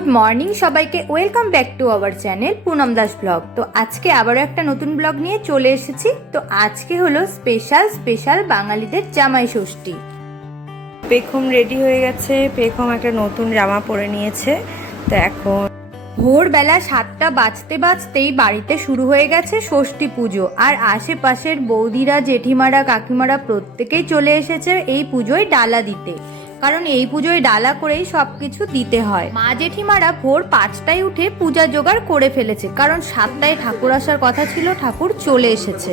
Good morning সবাইকে। Welcome back to our channel Punam Das vlog. তো আজকে আবারও একটা নতুন ব্লগ নিয়ে চলে এসেছি। তো আজকে হলো স্পেশাল স্পেশাল বাঙালিদের জামাই ষষ্ঠী। পেখম রেডি হয়ে গেছে। পেখম একটা নতুন জামা পরে নিয়েছে। তো এখন ভোরবেলা সাতটা বাজতে বাজতেই বাড়িতে শুরু হয়ে গেছে ষষ্ঠী পুজো। আর আশেপাশের বৌদিরা জেঠিমারা কাকিমারা প্রত্যেকেই চলে এসেছে এই পুজোয় ডালা দিতে। কারণ এই পুজোয় ডালা করেই সব কিছু দিতে হয় মা জেঠিমারা ভোর পাঁচটায় উঠে পূজা জোগাড় করে ফেলেছে কারণ সাতটায় ঠাকুর আসার কথা ছিল ঠাকুর চলে এসেছে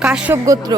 কাশ্যপ গোত্র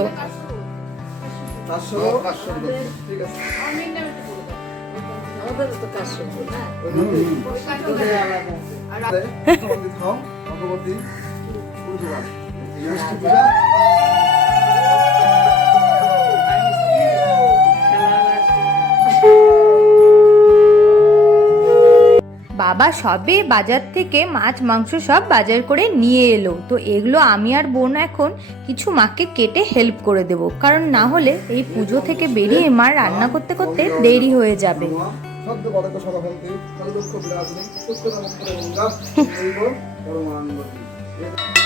বাবা সবে বাজার থেকে মাছ, মাংস সব বাজার করে নিয়ে এলো। তো এগুলো আমি আর বোন এখন কিছু মাকে কেটে হেল্প করে দেব। কারণ না হলে এই পুজো থেকে বেরিয়ে মা রান্না করতে করতে দেরি হয়ে যাবে। শব্দ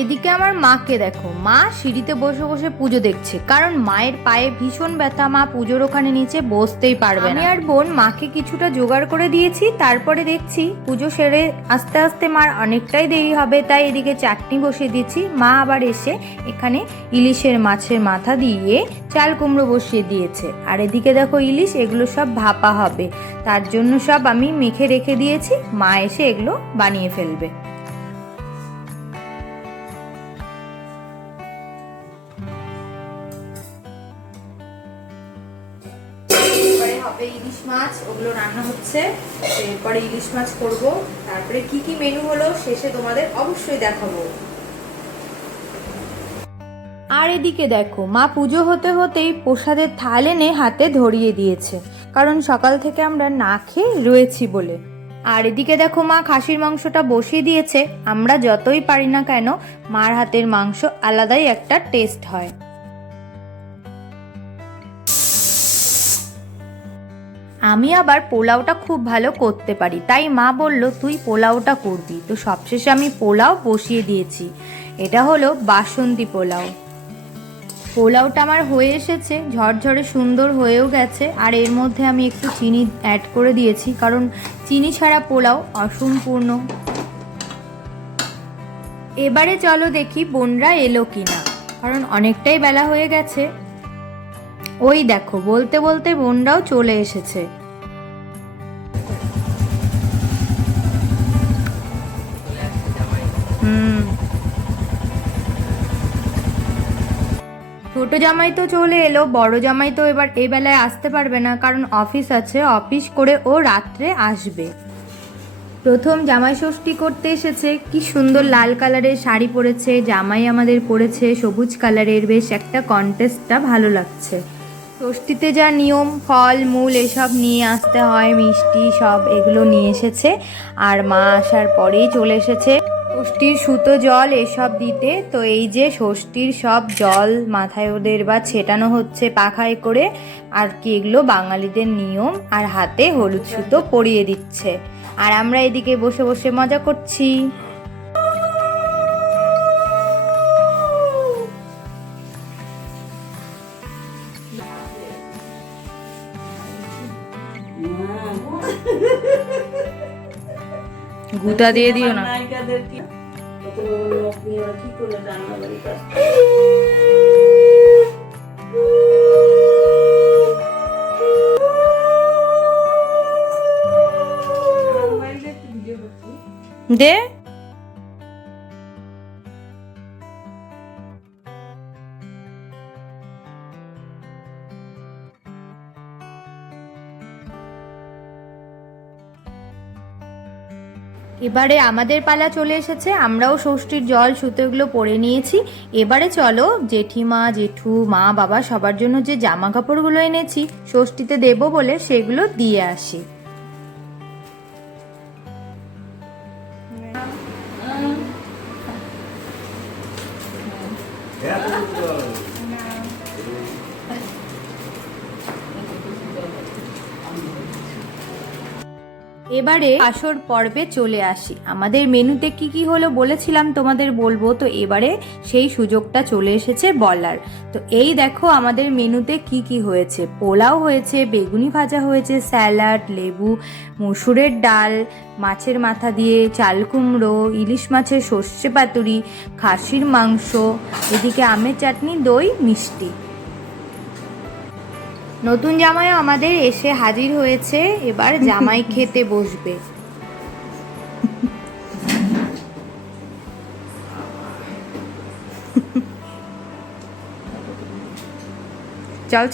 এদিকে আমার মাকে দেখো। মা সিঁড়িতে বসে বসে পুজো দেখছে। কারণ মায়ের পায়ে ভীষণ ব্যথা। মা পুজোর ওখানে নিচে বসতেই পারবে আমি আর বোন মাকে কিছুটা জোগাড় করে দিয়েছি। তারপরে দেখছি পুজো সেরে আস্তে আস্তে মার অনেকটাই দেরি হবে। তাই এদিকে চাটনি বসিয়ে দিয়েছি মা আবার এসে এখানে ইলিশের মাছের মাথা দিয়ে চাল কুমড়ো বসিয়ে দিয়েছে। আর এদিকে দেখো ইলিশ, এগুলো সব ভাপা হবে। তার জন্য সব আমি মেখে রেখে দিয়েছি। মা এসে এগুলো বানিয়ে ফেলবে। মাছ, ওগুলো রান্না হচ্ছে। এরপরে ইলিশ মাছ করব। তারপরে কি কি মেনু হলো শেষে তোমাদের অবশ্যই দেখাবো। আর এদিকে দেখো, মা পুজো হতে হতেই প্রসাদের থাল এনে হাতে ধরিয়ে দিয়েছে। কারণ সকাল থেকে আমরা না খেয়ে রয়েছি বলে। আর এদিকে দেখো মা খাসির মাংসটা বসিয়ে দিয়েছে। আমরা যতই পারি না কেন, মার হাতের মাংস আলাদাই একটা টেস্ট হয়। আমি আবার পোলাওটা খুব ভালো করতে পারি। তাই মা বলল, তুই পোলাওটা করবি। তো সবশেষে আমি পোলাও বসিয়ে দিয়েছি। এটা হলো বাসন্তী পোলাও। পোলাওটা আমার হয়ে এসেছে, ঝরঝরে সুন্দর হয়েও গেছে, আর এর মধ্যে আমি একটু চিনি অ্যাড করে দিয়েছি, কারণ চিনি ছাড়া পোলাও অসম্পূর্ণ। এবারে চলো দেখি বোনরা এলো কিনা, কারণ অনেকটাই বেলা হয়ে গেছে। ওই দেখো, বলতে বলতে বোনরাও চলে এসেছে। ছোট জামাই তো চলে এলো, বড় জামাই তো এবার এই বেলায় আসতে পারবে না, কারণ অফিস আছে, অফিস করে ও রাত্রে আসবে। প্রথম জামাই ষষ্ঠী করতে এসেছে, কি সুন্দর লাল কালারের শাড়ি পরেছে, জামাই আমাদের পরেছে, সবুজ কালারের, বেশ একটা কন্টেস্টটা ভালো লাগছে। ষষ্ঠীতে যা নিয়ম, ফল, মূল, এসব নিয়ে আসতে হয়, মিষ্টি, সব এগুলো নিয়ে এসেছে। আর মা আসার পরেই চলে এসেছে। ষষ্ঠীর সুতো, জল এসব দিতে। তো এই যে ষষ্ঠীর সব জল মাথায় ওদের বা ছেটানো হচ্ছে পাখায় করে। আর কি এগুলো বাঙালিদের নিয়ম। আর হাতে হলুদ সুতো পরিয়ে দিচ্ছে। আর আমরা এদিকে বসে বসে মজা করছি। গুতা দিয়ে দিও না। দে। এবারে আমাদের পালা চলে এসেছে, আমরাও ষষ্ঠীর জল সুতোগুলো পরে নিয়েছি। এবারে চলো, জেঠিমা, জেঠু, মা, বাবা সবার জন্য যে জামা কাপড়গুলো এনেছি, ষষ্ঠীতে দেবো বলে সেগুলো দিয়ে আসি। এবারে আসর পর্বে চলে আসি। আমাদের মেনুতে কি কি হলো বলেছিলাম তোমাদের বলব, তো এবারে সেই সুযোগটা চলে এসেছে বলার। তো এই দেখো আমাদের মেনুতে কি কি হয়েছে। পোলাও হয়েছে, বেগুনি ভাজা হয়েছে, স্যালাড, লেবু, মসুরের ডাল, মাছের মাথা দিয়ে চাল কুমড়ো, ইলিশ মাছের সর্ষে পাতুরি, খাসির মাংস, এদিকে আমের চাটনি, দই, মিষ্টি। নতুন জামাইও আমাদের এসে হাজির হয়েছে এবার জামাই খেতে বসবে। চল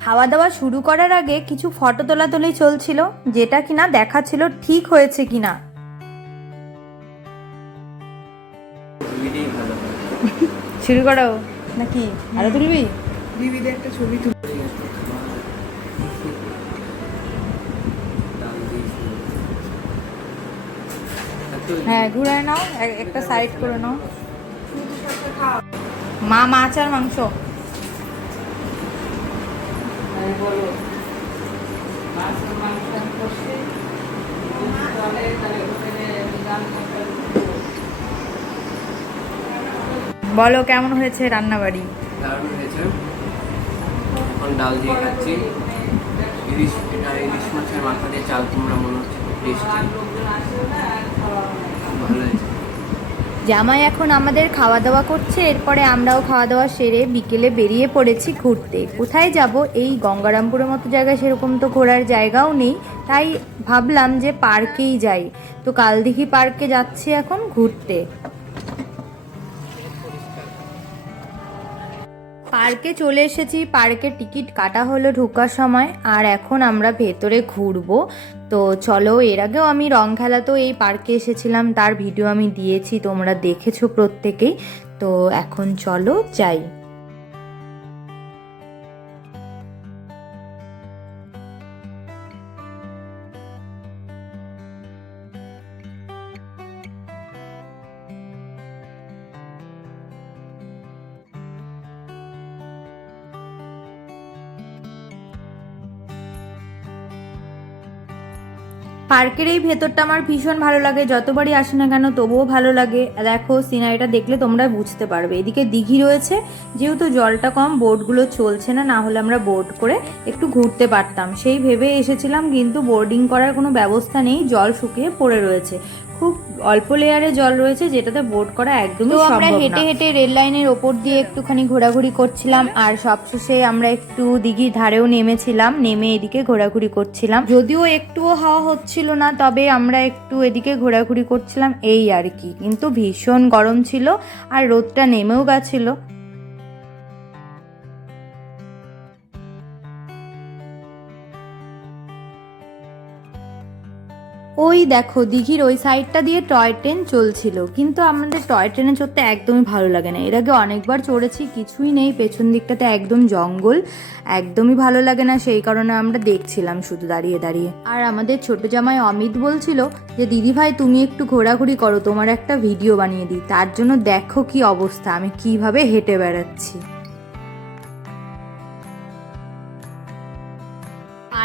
খাওয়া দাওয়া শুরু করার আগে কিছু ফটো তোলাতুলি চলছিল যেটা কিনা দেখাচ্ছিল ঠিক হয়েছে কিনা। শুরু করো। নাকি? আরও তুলবি? দিদিদের একটা ছবি হ্যাঁ ঘুরে নাও এক- একটা সাইড করে নাও। মা মাছ আর মাংস। বলো কেমন হয়েছে রান্নাবাড়ি? দারুণ হয়েছে। এখন ডাল দিয়ে খাচ্ছি। ইলিশ এটা ইলিশ মাছের মাথা দিয়ে চাল কুমড়া মনে হচ্ছে। জামাই এখন আমাদের খাওয়া দাওয়া করছে, এরপরে আমরাও খাওয়া দাওয়া সেরে বিকেলে বেরিয়ে পড়েছি ঘুরতে। কোথায় যাব? এই গঙ্গারামপুরের মতো জায়গায় সেরকম তো ঘোরার জায়গাও নেই, তাই ভাবলাম যে পার্কেই যাই। তো কালদিঘি পার্কে যাচ্ছি এখন ঘুরতে। পার্কে চলে এসেছি। পার্কে টিকিট কাটা হলো ঢুকার সময়, আর এখন আমরা ভেতরে ঘুরবো। তো চলো, এর আগেও আমি রং তো এই পার্কে এসেছিলাম, তার ভিডিও আমি দিয়েছি, তোমরা দেখেছ প্রত্যেকেই। তো এখন চলো, যাই। পার্কের এই ভেতরটা আমার ভীষণ ভালো লাগে, যতবারই আসে না কেন তবুও ভালো লাগে। দেখো, সিনারিটা দেখলে তোমরা বুঝতে পারবে। এদিকে দিঘি রয়েছে, যেহেতু জলটা কম, বোটগুলো চলছে না না হলে আমরা বোট করে একটু ঘুরতে পারতাম। সেই ভেবে এসেছিলাম, কিন্তু বোর্ডিং করার কোনো ব্যবস্থা নেই, জল শুকিয়ে পড়ে রয়েছে। খুব অল্প লেয়ারে জল রয়েছে যেটাতে বোট করা একদমই তো আমরা হেঁটে হেঁটে রেল লাইনের ওপর দিয়ে একটুখানি ঘোরাঘুরি করছিলাম আর সবশেষে আমরা একটু দিঘির ধারেও নেমেছিলাম নেমে এদিকে ঘোরাঘুরি করছিলাম। যদিও একটুও হাওয়া হচ্ছিল না তবে আমরা একটু এদিকে ঘোরাঘুরি করছিলাম এই আর কি। কিন্তু ভীষণ গরম ছিল আর রোদটা নেমেও গেছিল। ওই দেখো, দিঘির ওই সাইডটা দিয়ে টয় ট্রেন চলছিল। কিন্তু আমাদের টয় ট্রেনে চড়তে একদমই ভালো লাগে না। এর আগে অনেকবার চড়েছি, কিছুই নেই, পেছন দিকটাতে একদম জঙ্গল। একদমই ভালো লাগে না, সেই কারণে আমরা দেখছিলাম শুধু দাঁড়িয়ে দাঁড়িয়ে। আর আমাদের ছোট জামাই অমিত বলছিল যে, দিদি ভাই, তুমি একটু ঘোরাঘুরি করো, তোমার একটা ভিডিও বানিয়ে দিই। তার জন্য দেখো কি অবস্থা, আমি কীভাবে হেঁটে বেড়াচ্ছি।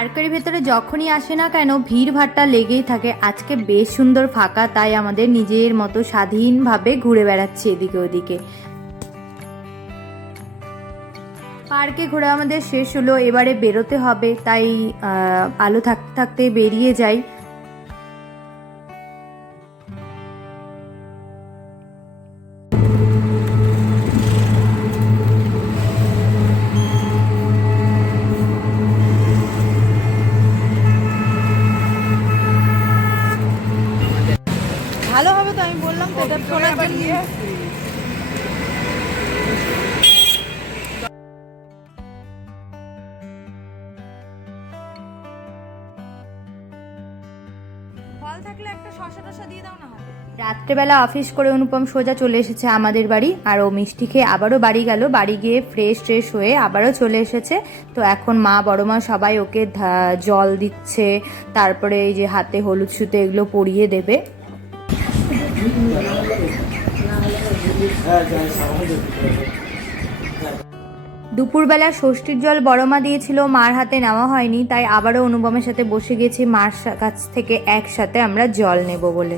পার্কের ভেতরে যখনই আসে না কেন ভিড় ভাট্টা লেগেই থাকে। আজকে বেশ সুন্দর ফাঁকা, তাই আমাদের নিজের মতো স্বাধীনভাবে ঘুরে বেড়াচ্ছে এদিকে ওদিকে। পার্কে ঘোরা আমাদের শেষ হলো, এবারে বেরোতে হবে, তাই আলো থাকতে থাকতে বেরিয়ে যাই। ফল থাকলে একটা শশা টশা দিয়ে দাও না রাত্রেবেলা অফিস করে অনুপম সোজা চলে এসেছে আমাদের বাড়ি আর ও মিষ্টি খেয়ে আবারও বাড়ি গেল। বাড়ি গিয়ে ফ্রেশ ট্রেশ হয়ে আবারও চলে এসেছে। তো এখন মা বড় মা সবাই ওকে ধা- জল দিচ্ছে তারপরে এই যে হাতে হলুদ সুতো এগুলো পরিয়ে দেবে। দুপুরবেলা ষষ্ঠীর জল বড় মা দিয়েছিল, মার হাতে নেওয়া হয়নি, তাই আবারও অনুপমের সাথে বসে গেছি, মার কাছ থেকে একসাথে আমরা জল নেব বলে।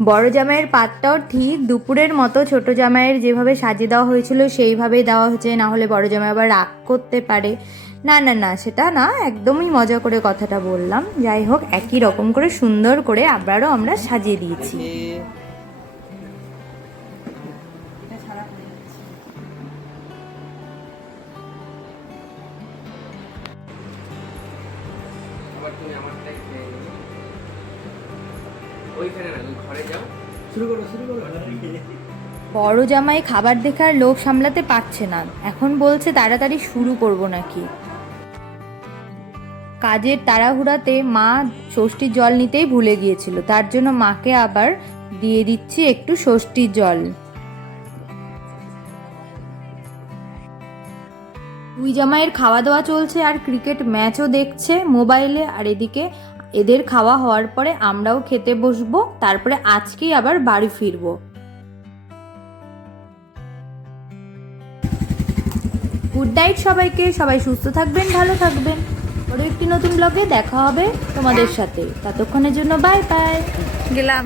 বড় জামাইয়ের পাতটাও ঠিক দুপুরের মতো ছোট জামাইয়ের যেভাবে সাজিয়ে দেওয়া হয়েছিল, সেইভাবেই দেওয়া হয়েছে। না হলে বড় জামাই আবার রাগ করতে পারে। না না না, সেটা না, একদমই মজা করে কথাটা বললাম। যাই হোক, একই রকম করে সুন্দর করে আবারও আমরা সাজিয়ে দিয়েছি। ওইখানে না তুমি ঘরে যাও শুরু করো শুরু করো। বড় জামাই খাবার দেখার লোভ সামলাতে পারছে না। এখন বলছে তাড়াতাড়ি শুরু করব নাকি। কাজের তাড়াহুড়াতে মা ষষ্ঠীর জল নিতেই ভুলে গিয়েছিল। তার জন্য মাকে আবার দিয়ে দিচ্ছি একটু ষষ্ঠীর জল। দুই জামাইয়ের খাওয়া দাওয়া চলছে আর ক্রিকেট ম্যাচও দেখছে মোবাইলে। আর এদিকে এদের খাওয়া হওয়ার পরে আমরাও খেতে বসবো, তারপরে আজকেই আবার বাড়ি ফিরবো। গুড নাইট সবাইকে, সবাই সুস্থ থাকবেন, ভালো থাকবেন। আরও একটি নতুন ব্লগে দেখা হবে তোমাদের সাথে। ততক্ষণের জন্য বাই বাই গেলাম।